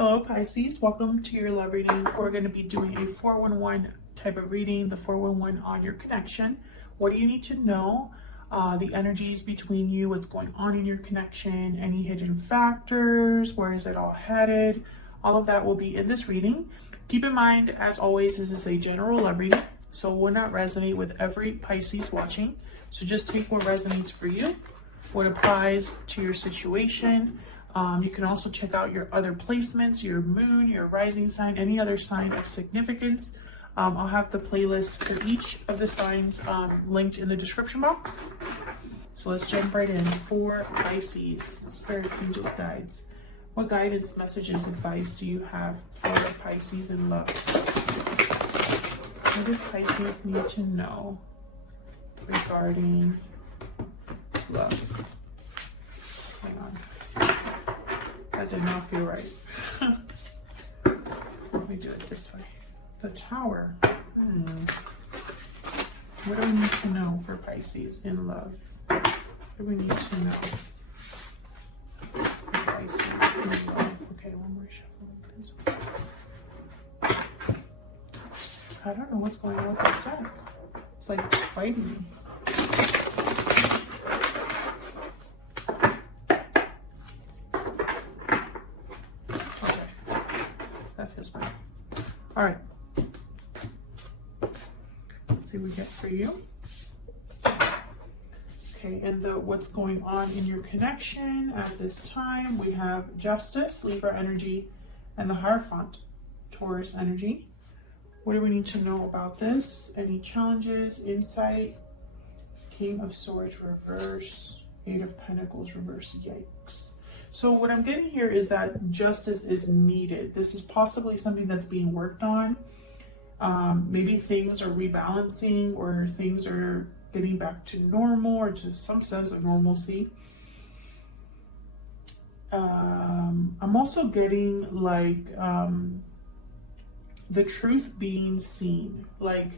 Hello Pisces, welcome to your love reading. We're going to be doing a 411 type of reading, the 411 on your connection. What do you need to know? The energies between you, what's going on in your connection, any hidden factors, where is it all headed? All of that will be in this reading. Keep in mind, as always, this is a general love reading, so it will not resonate with every Pisces watching. So just take what resonates for you, what applies to your situation. You can also check out your other placements, your moon, your rising sign, any other sign of significance. I'll have the playlist for each of the signs linked in the description box. So let's jump right in. For Pisces, spirits, angels, guides. What guidance, messages, advice do you have for Pisces in love? What does Pisces need to know regarding love? Hang on. That did not feel right. Let me do it this way. The Tower. What do we need to know for Pisces in love? What do we need to know for Pisces in love? Okay, one more shuffle, please. I don't know what's going on with this deck. It's like fighting me. All right, let's see what we get for you. Okay, and what's going on in your connection at this time? We have Justice, Libra energy, and the Hierophant, Taurus energy. What do we need to know about this? Any challenges, insight? King of Swords reverse, Eight of Pentacles reverse, yikes. So what I'm getting here is that justice is needed. This is possibly something that's being worked on. Maybe things are rebalancing or things are getting back to normal or to some sense of normalcy. I'm also getting like the truth being seen, like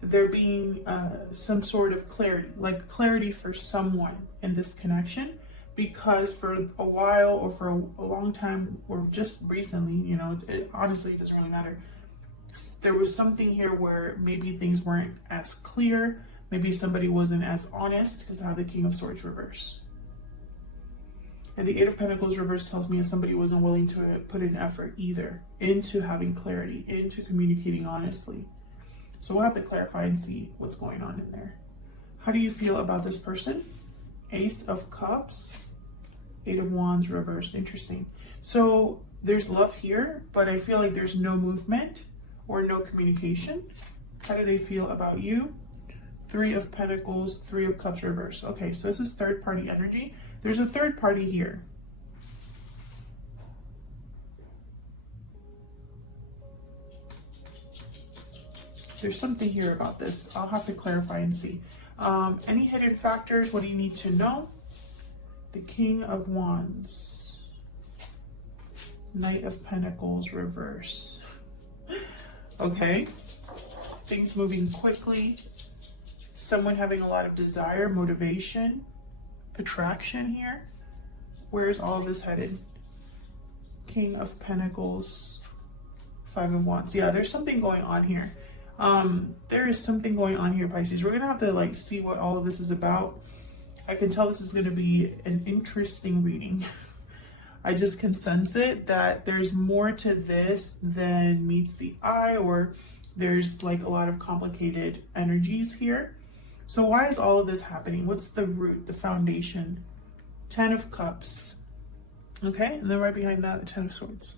there being some sort of clarity, like clarity for someone in this connection. Because for a while or for a long time or just recently, you know, it honestly doesn't really matter. There was something here where maybe things weren't as clear. Maybe somebody wasn't as honest because I have the King of Swords reverse. And the Eight of Pentacles reverse tells me that somebody wasn't willing to put an effort either into having clarity, into communicating honestly. So we'll have to clarify and see what's going on in there. How do you feel about this person? Ace of Cups. Eight of Wands reversed. Interesting. So there's love here, but I feel like there's no movement or no communication. How do they feel about you? Three of Pentacles, Three of Cups reversed. Okay, so this is third party energy. There's a third party here. There's something here about this. I'll have to clarify and see. Any hidden factors? What do you need to know? The King of Wands, Knight of Pentacles reverse. Okay, things moving quickly, someone having a lot of desire, motivation, attraction here. Where's all of this headed? King of Pentacles, Five of Wands. Yeah, there's something going on here. There is something going on here, Pisces. We're gonna have to like see what all of this is about. I can tell this is going to be an interesting reading. I just can sense it that there's more to this than meets the eye, or there's like a lot of complicated energies here. So why is all of this happening? What's the root, the foundation? Ten of Cups. Okay, and then right behind that, the Ten of Swords.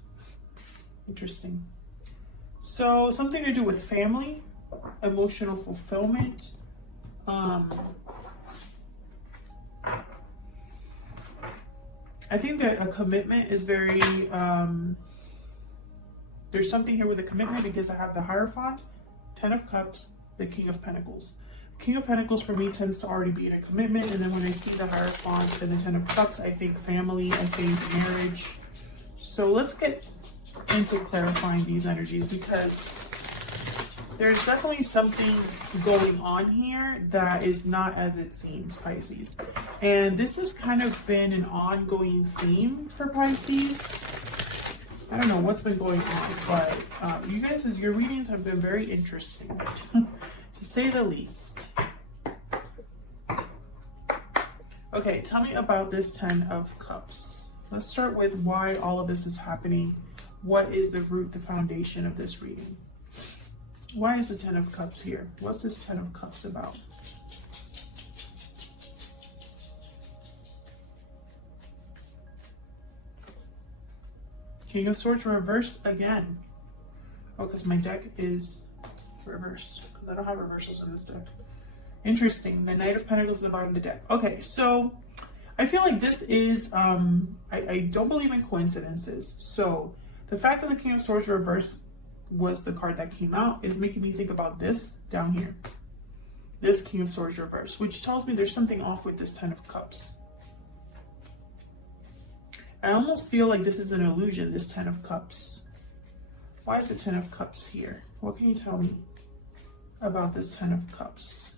Interesting. So something to do with family, emotional fulfillment. I think that a commitment is very, there's something here with a commitment because I have the Hierophant, Ten of Cups, the King of Pentacles. King of Pentacles for me tends to already be in a commitment, and then when I see the Hierophant and the Ten of Cups, I think family, I think marriage. So let's get into clarifying these energies because there's definitely something going on here that is not as it seems, Pisces. And this has kind of been an ongoing theme for Pisces. I don't know what's been going on, but you guys, your readings have been very interesting, to say the least. Okay, tell me about this 10 of Cups. Let's start with why all of this is happening. What is the root, the foundation of this reading? Why is the 10 of Cups here? What's this 10 of Cups about? King of Swords reversed again. Oh, because my deck is reversed. Because I don't have reversals in this deck. Interesting. The Knight of Pentacles at the bottom of the deck. Okay, so I feel like this is, I don't believe in coincidences. So the fact that the King of Swords reversed was the card that came out is making me think about this down here. This King of Swords reversed, which tells me there's something off with this 10 of Cups. I almost feel like this is an illusion, this 10 of Cups. Why is the 10 of Cups here? What can you tell me about this 10 of Cups?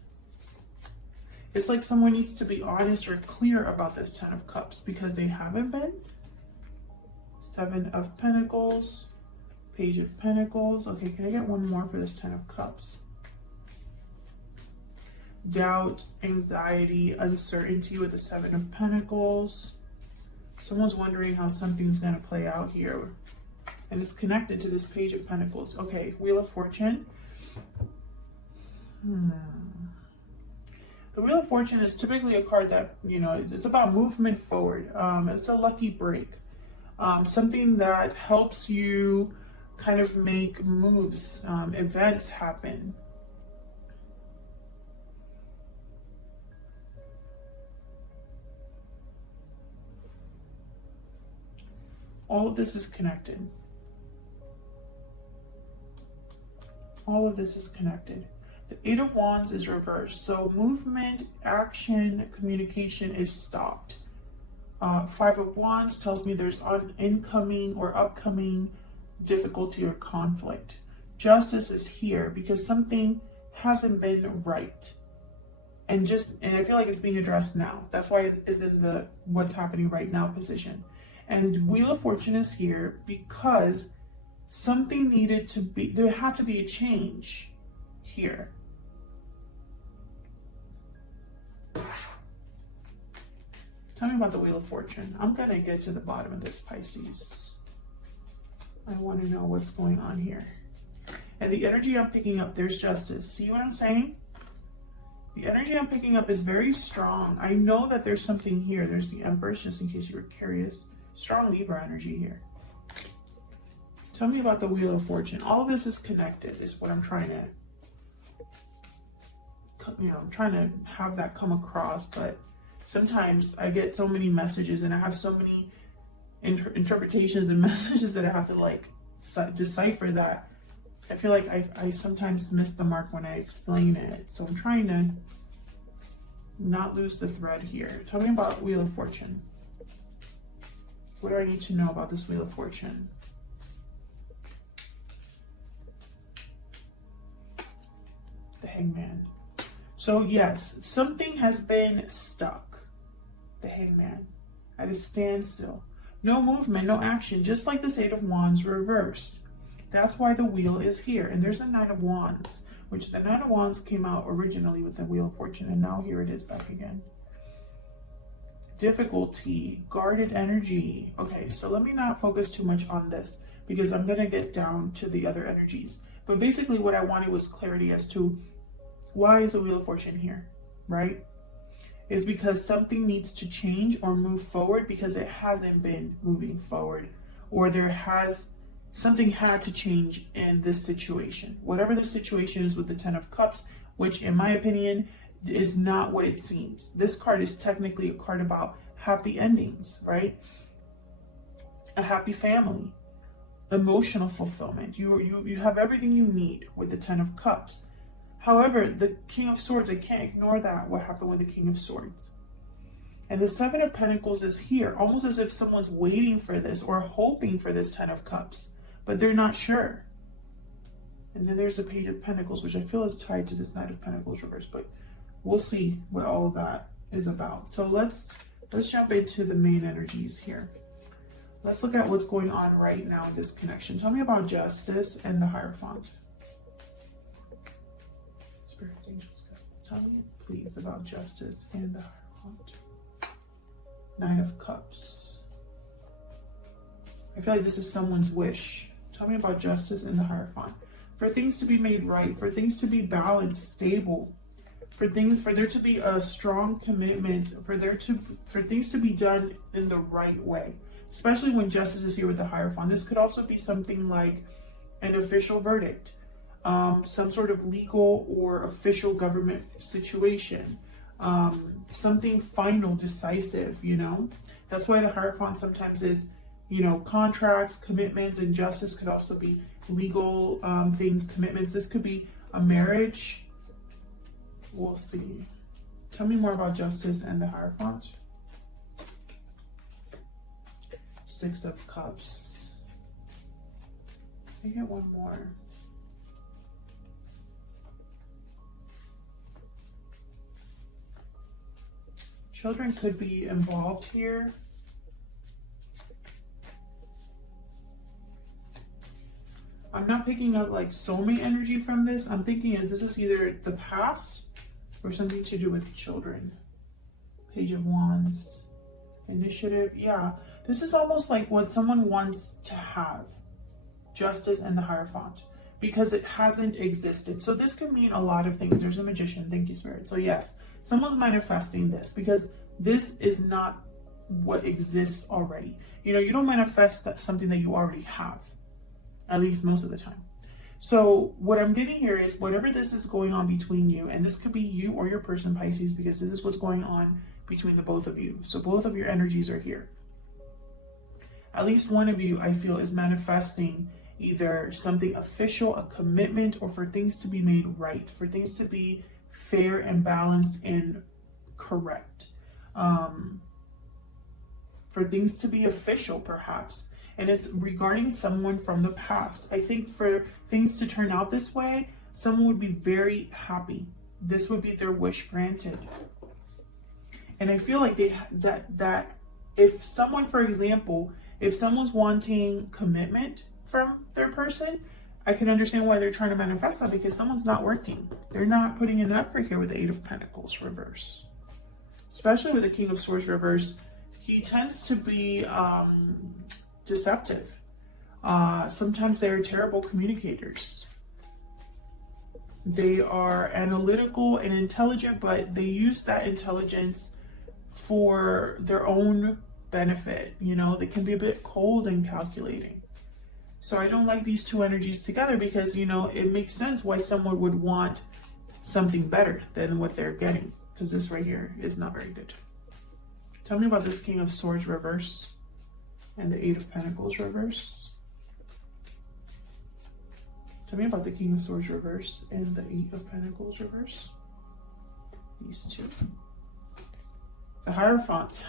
It's like someone needs to be honest or clear about this 10 of Cups because they haven't been. 7 of Pentacles, Page of Pentacles. Okay, can I get one more for this 10 of Cups? Doubt, anxiety, uncertainty with the 7 of Pentacles. Someone's wondering how something's going to play out here. And it's connected to this Page of Pentacles. Okay, Wheel of Fortune. The Wheel of Fortune is typically a card that, you know, it's about movement forward. It's a lucky break. Something that helps you kind of make moves, events happen. All of this is connected. All of this is connected. The 8 of Wands is reversed. So movement, action, communication is stopped. 5 of Wands tells me there's an incoming or upcoming difficulty or conflict. Justice is here because something hasn't been right. And I feel like it's being addressed now. That's why it is in the what's happening right now position. And Wheel of Fortune is here because something needed to be, there had to be a change here. Tell me about the Wheel of Fortune. I'm going to get to the bottom of this, Pisces. I want to know what's going on here. And the energy I'm picking up, there's justice. See what I'm saying? The energy I'm picking up is very strong. I know that there's something here. There's the Empress, just in case you were curious. Strong Libra energy here. Tell me about the Wheel of Fortune. All of this is connected, is what I'm trying to, I'm trying to have that come across. But sometimes I get so many messages and I have so many interpretations and messages that I have to like decipher that. I feel like I sometimes miss the mark when I explain it. So I'm trying to not lose the thread here. Tell me about Wheel of Fortune. What do I need to know about this Wheel of Fortune? The Hangman. So yes, something has been stuck. The Hangman. At a standstill. No movement, no action. Just like this 8 of Wands reversed. That's why the wheel is here. And there's a 9 of Wands. Which the 9 of Wands came out originally with the Wheel of Fortune. And now here it is back again. Difficulty, guarded energy. Okay, so let me not focus too much on this because I'm going to get down to the other energies. But basically what I wanted was clarity as to why is the Wheel of Fortune here, right? Is because something needs to change or move forward because it hasn't been moving forward, or something had to change in this situation. Whatever the situation is with the 10 of Cups, which in my opinion is not what it seems. This card is technically a card about happy endings, right? A happy family, emotional fulfillment. You have everything you need with the 10 of Cups. However, the King of Swords, I can't ignore that, what happened with the King of Swords. And the 7 of Pentacles is here, almost as if someone's waiting for this or hoping for this 10 of Cups, but they're not sure. And then there's the Page of Pentacles, which I feel is tied to this Knight of Pentacles reverse, but we'll see what all of that is about. So let's jump into the main energies here. Let's look at what's going on right now in this connection. Tell me about Justice and the Hierophant. Spirits, angels, guides. Tell me, please, about Justice and the Hierophant. Nine of Cups. I feel like this is someone's wish. Tell me about Justice and the Hierophant. For things to be made right, for things to be balanced, stable, for there to be a strong commitment, for things to be done in the right way. Especially when Justice is here with the Hierophant. This could also be something like an official verdict, some sort of legal or official government situation, something final, decisive, you know. That's why the Hierophant sometimes is, you know, contracts, commitments, and Justice could also be legal things, commitments. This could be a marriage. We'll see. Tell me more about Justice and the Hierophant. Six of Cups. I get one more. Children could be involved here. I'm not picking up like soulmate energy from this. I'm thinking this is either the past or something to do with children. Page of Wands. Initiative. Yeah. This is almost like what someone wants to have. Justice and the Hierophant. Because it hasn't existed. So this could mean a lot of things. There's a Magician. Thank you, Spirit. So yes, someone's manifesting this because this is not what exists already. You know, you don't manifest something that you already have. At least most of the time. So what I'm getting here is whatever this is going on between you, and this could be you or your person, Pisces, because this is what's going on between the both of you. So both of your energies are here. At least one of you, I feel, is manifesting either something official, a commitment, or for things to be made right, for things to be fair and balanced and correct. For things to be official, perhaps. And it's regarding someone from the past. I think for things to turn out this way, someone would be very happy. This would be their wish granted. And I feel like that if someone, for example, if someone's wanting commitment from their person, I can understand why they're trying to manifest that, because someone's not working. They're not putting in effort here with the Eight of Pentacles reverse. Especially with the King of Swords reverse, he tends to be deceptive. Sometimes they're terrible communicators. They are analytical and intelligent, but they use that intelligence for their own benefit. You know, they can be a bit cold and calculating. So I don't like these two energies together because, you know, it makes sense why someone would want something better than what they're getting, because this right here is not very good. Tell me about this King of Swords reverse and the Eight of Pentacles reverse. Tell me about the King of Swords reverse and the Eight of Pentacles reverse. These two. The Hierophant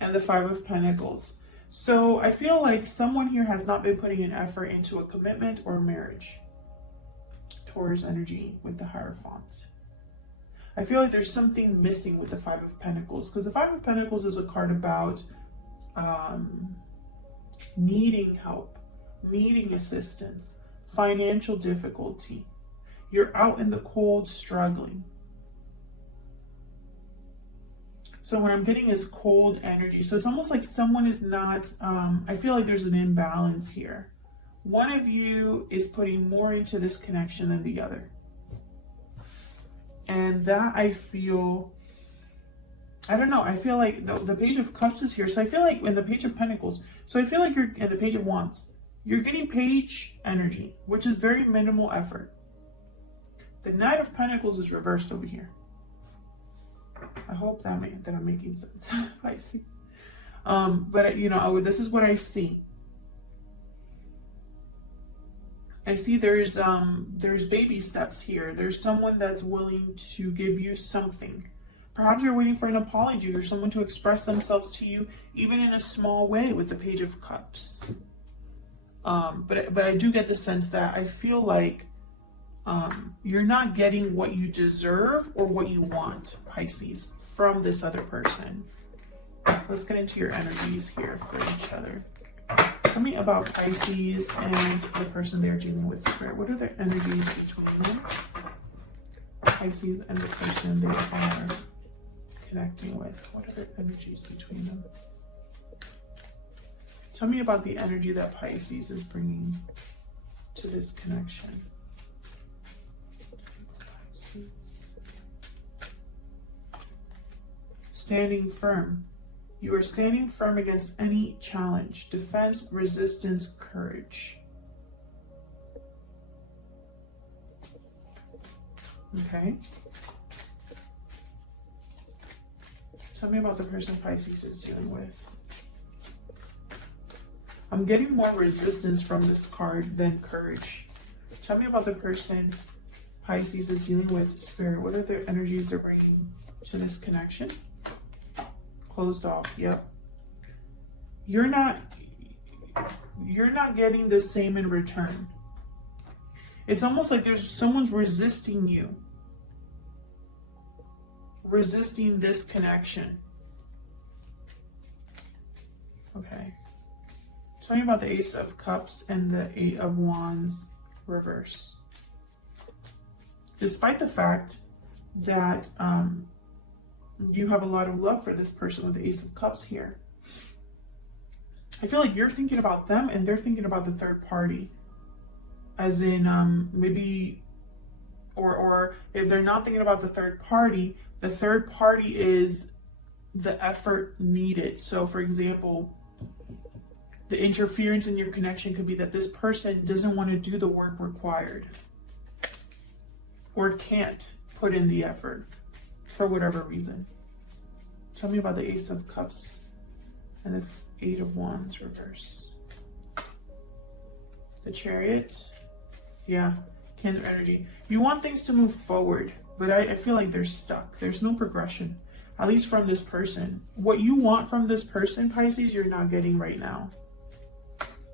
and the Five of Pentacles. So I feel like someone here has not been putting an effort into a commitment or marriage. Taurus energy with the Hierophant. I feel like there's something missing with the Five of Pentacles, because the Five of Pentacles is a card about needing help, needing assistance, financial difficulty. You're out in the cold struggling. So what I'm getting is cold energy. So it's almost like someone is not, I feel like there's an imbalance here. One of you is putting more into this connection than the other. And that I feel, I don't know, I feel like the Page of Cups is here. So I feel like in the Page of Pentacles, so I feel like you're in the Page of Wands, you're getting Page energy, which is very minimal effort. The Knight of Pentacles is reversed over here. I hope that I'm making sense. I see. But you know, this is what I see. I see there's baby steps here. There's someone that's willing to give you something. Perhaps you're waiting for an apology or someone to express themselves to you, even in a small way, with the Page of Cups. But I do get the sense that I feel like you're not getting what you deserve or what you want, Pisces, from this other person. Let's get into your energies here for each other. Tell me about Pisces and the person they're dealing with, Spirit. What are the energies between them? Pisces and the person they are connecting with. What are the energies between them? Tell me about the energy that Pisces is bringing to this connection. Pisces. Standing firm. You are standing firm against any challenge. Defense, resistance, courage. Okay. Tell me about the person Pisces is dealing with. I'm getting more resistance from this card than courage. Tell me about the person Pisces is dealing with, Spirit. What are the energies they're bringing to this connection? Closed off. Yep. You're not getting the same in return. It's almost like there's someone's resisting you. Resisting this connection. Okay. Tell me about the Ace of Cups and the Eight of Wands reverse. Despite the fact that you have a lot of love for this person with the Ace of Cups here, I feel like you're thinking about them and they're thinking about the third party. As in maybe, or if they're not thinking about the third party is the effort needed. So for example, the interference in your connection could be that this person doesn't want to do the work required or can't put in the effort for whatever reason. Tell me about the Ace of Cups and the Eight of Wands reverse. The Chariot. Yeah, Cancer energy. You want things to move forward, but I feel like they're stuck. There's no progression, at least from this person. What you want from this person, Pisces, you're not getting right now.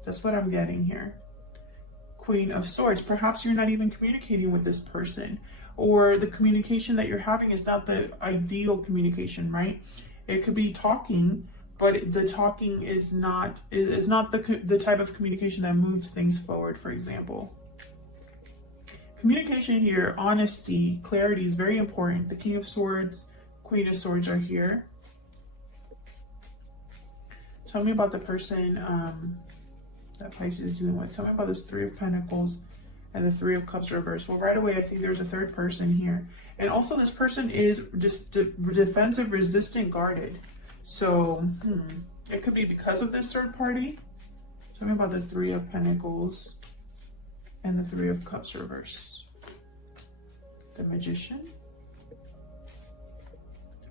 That's what I'm getting here. Queen of Swords. Perhaps you're not even communicating with this person, or the communication that you're having is not the ideal communication, right? It could be talking, but the talking is not the type of communication that moves things forward, for example. Communication here, honesty, clarity is very important. The King of Swords, Queen of Swords are here. Tell me about the person that Pisces is dealing with. Tell me about this Three of Pentacles and the Three of Cups reversed. Well, right away, I think there's a third person here. And also this person is just defensive, resistant, guarded. So, it could be because of this third party. Tell me about the Three of Pentacles and the Three of Cups reversed. The Magician.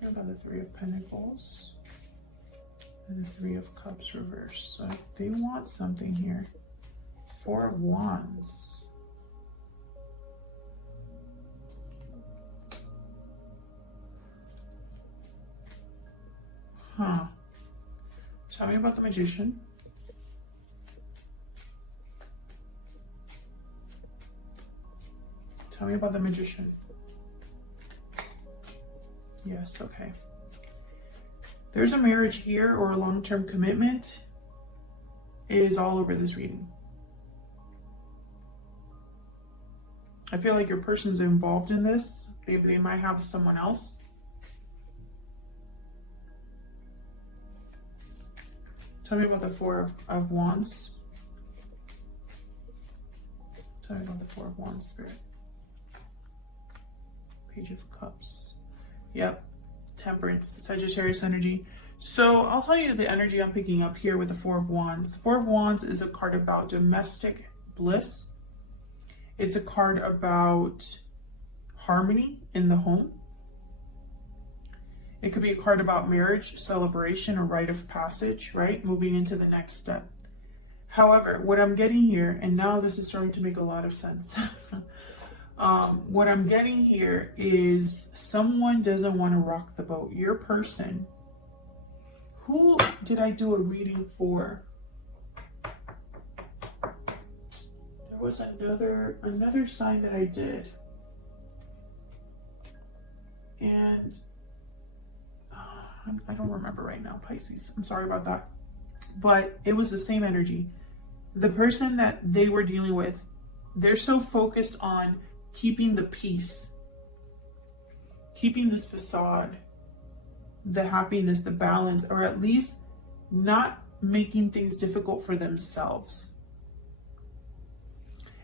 Tell me about the Three of Pentacles and the Three of Cups reversed. So they want something here. Four of Wands. Huh. Tell me about the Magician. Tell me about the Magician. Yes, okay. There's a marriage here or a long-term commitment. It is all over this reading. I feel like your person's involved in this. They might have someone else. Tell me about the Four of Wands. Tell me about the Four of Wands, Spirit. Page of Cups. Yep. Temperance, Sagittarius energy. So I'll tell you the energy I'm picking up here with the Four of Wands. The Four of Wands is a card about domestic bliss. It's a card about harmony in the home. It could be a card about marriage, celebration, or rite of passage, right? Moving into the next step. However, what I'm getting here, and now this is starting to make a lot of sense. What I'm getting here is someone doesn't want to rock the boat. Your person. Who did I do a reading for? There was another sign that I did. I don't remember right now, Pisces. I'm sorry about that. But it was the same energy. The person that they were dealing with, they're so focused on keeping the peace, keeping this facade, the happiness, the balance, or at least not making things difficult for themselves.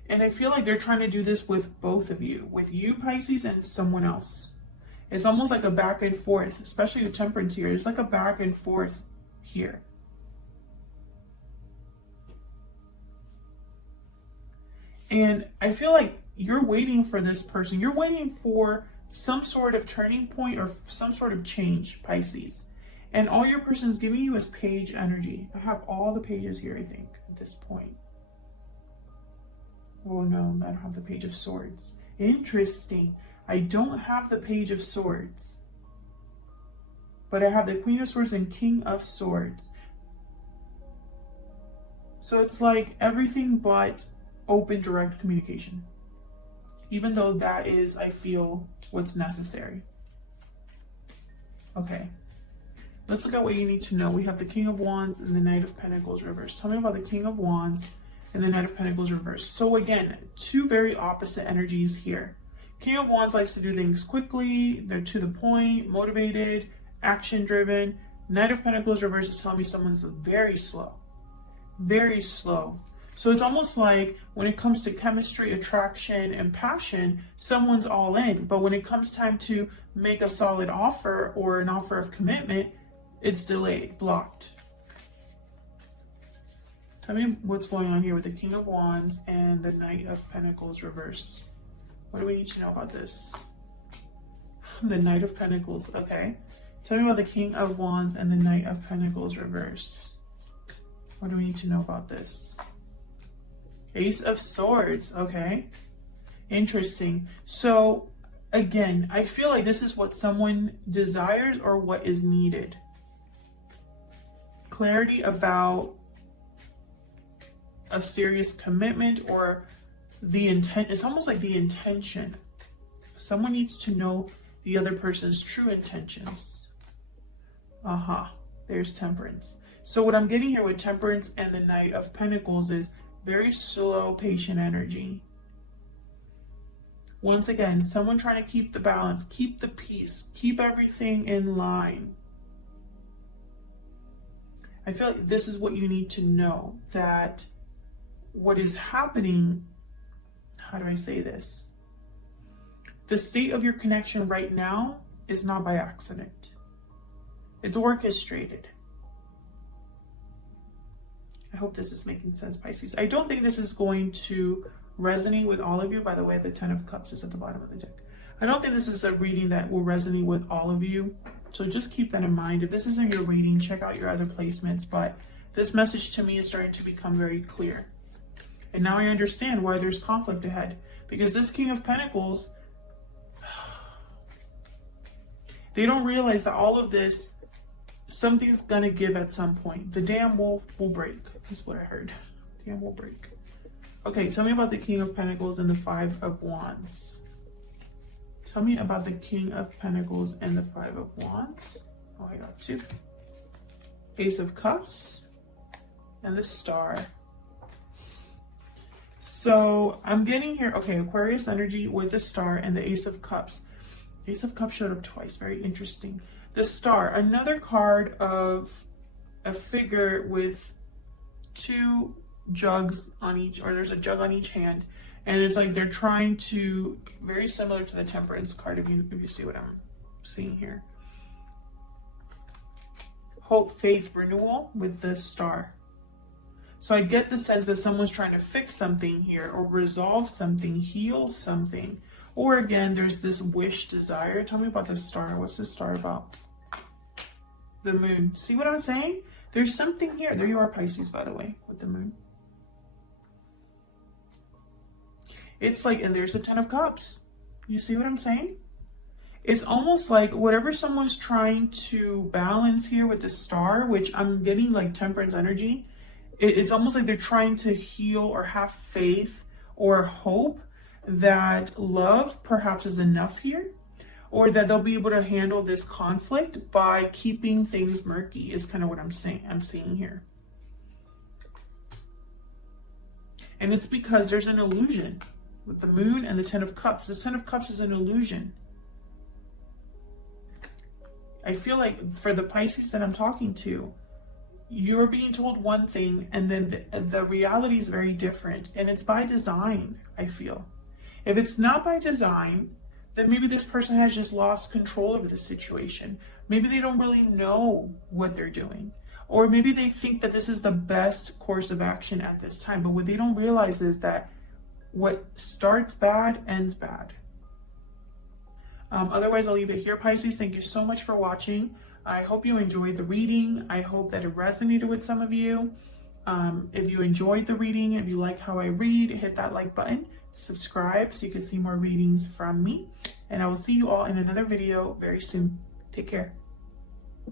And I feel like they're trying to do this with both of you, with you, Pisces, and someone else. It's almost like a back and forth, especially with Temperance here. It's like a back and forth here. And I feel like you're waiting for this person. You're waiting for some sort of turning point or some sort of change, Pisces. And all your person is giving you is page energy. I have all the pages here, I think, at this point. Oh no, I don't have the Page of Swords. Interesting. I don't have the Page of Swords. But I have the Queen of Swords and King of Swords. So it's like everything but open, direct communication. Even though that is, I feel, what's necessary. Okay. Let's look at what you need to know. We have the King of Wands and the Knight of Pentacles reversed. Tell me about the King of Wands and the Knight of Pentacles reversed. So again, two very opposite energies here. King of Wands likes to do things quickly. They're to the point, motivated, action-driven. Knight of Pentacles reversed is telling me someone's very slow. Very slow. So it's almost like when it comes to chemistry, attraction, and passion, someone's all in. But when it comes time to make a solid offer or an offer of commitment, it's delayed, blocked. Tell me what's going on here with the King of Wands and the Knight of Pentacles reverse. What do we need to know about this? The Knight of Pentacles, okay. Tell me about the King of Wands and the Knight of Pentacles reverse. What do we need to know about this? Ace of Swords, okay. Interesting. So, again, I feel like this is what someone desires or what is needed. Clarity about a serious commitment or the intent. It's almost like the intention. Someone needs to know the other person's true intentions. There's Temperance. So what I'm getting here with Temperance and the Knight of Pentacles is very slow, patient energy. Once again, someone trying to keep the balance, keep the peace, keep everything in line. I feel like this is what you need to know, that what is happening, how do I say this? The state of your connection right now is not by accident. It's orchestrated. I hope this is making sense, Pisces. I don't think this is going to resonate with all of you. By the way, the Ten of Cups is at the bottom of the deck. I don't think this is a reading that will resonate with all of you. So just keep that in mind. If this isn't your reading, check out your other placements. But this message to me is starting to become very clear. And now I understand why there's conflict ahead. Because this King of Pentacles, they don't realize that all of this, something's gonna give at some point. The dam will break, is what I heard. The dam will break. Okay, tell me about the King of Pentacles and the Five of Wands. Tell me about the King of Pentacles and the Five of Wands. Oh, I got two. Ace of Cups and the Star. So I'm getting here, okay, Aquarius energy with the Star and the Ace of Cups. Ace of Cups showed up twice, very interesting. The Star, another card of a figure with two jugs on each, or there's a jug on each hand. And it's like they're trying to, very similar to the Temperance card, if you see what I'm seeing here. Hope, faith, renewal with the Star. So I get the sense that someone's trying to fix something here or resolve something, heal something. Or again, there's this wish, desire. Tell me about the Star. What's the Star about? The Moon. See what I'm saying? There's something here. There you are, Pisces, by the way, with the Moon. It's like, and there's the Ten of Cups. You see what I'm saying? It's almost like whatever someone's trying to balance here with the Star, which I'm getting like Temperance energy. It's almost like they're trying to heal or have faith or hope that love perhaps is enough here. or that they'll be able to handle this conflict by keeping things murky is kind of what I'm seeing here. And it's because there's an illusion with the moon and the 10 of cups. This 10 of cups is an illusion. I feel like for the Pisces that I'm talking to, you're being told one thing and then the reality is very different, and it's by design, I feel. If it's not by design, then maybe this person has just lost control over the situation. Maybe they don't really know what they're doing. Or maybe they think that this is the best course of action at this time. But what they don't realize is that what starts bad ends bad. Otherwise, I'll leave it here, Pisces. Thank you so much for watching. I hope you enjoyed the reading. I hope that it resonated with some of you. If you enjoyed the reading, if you like how I read, hit that like button. Subscribe so you can see more readings from me. And I will see you all in another video very soon. Take care.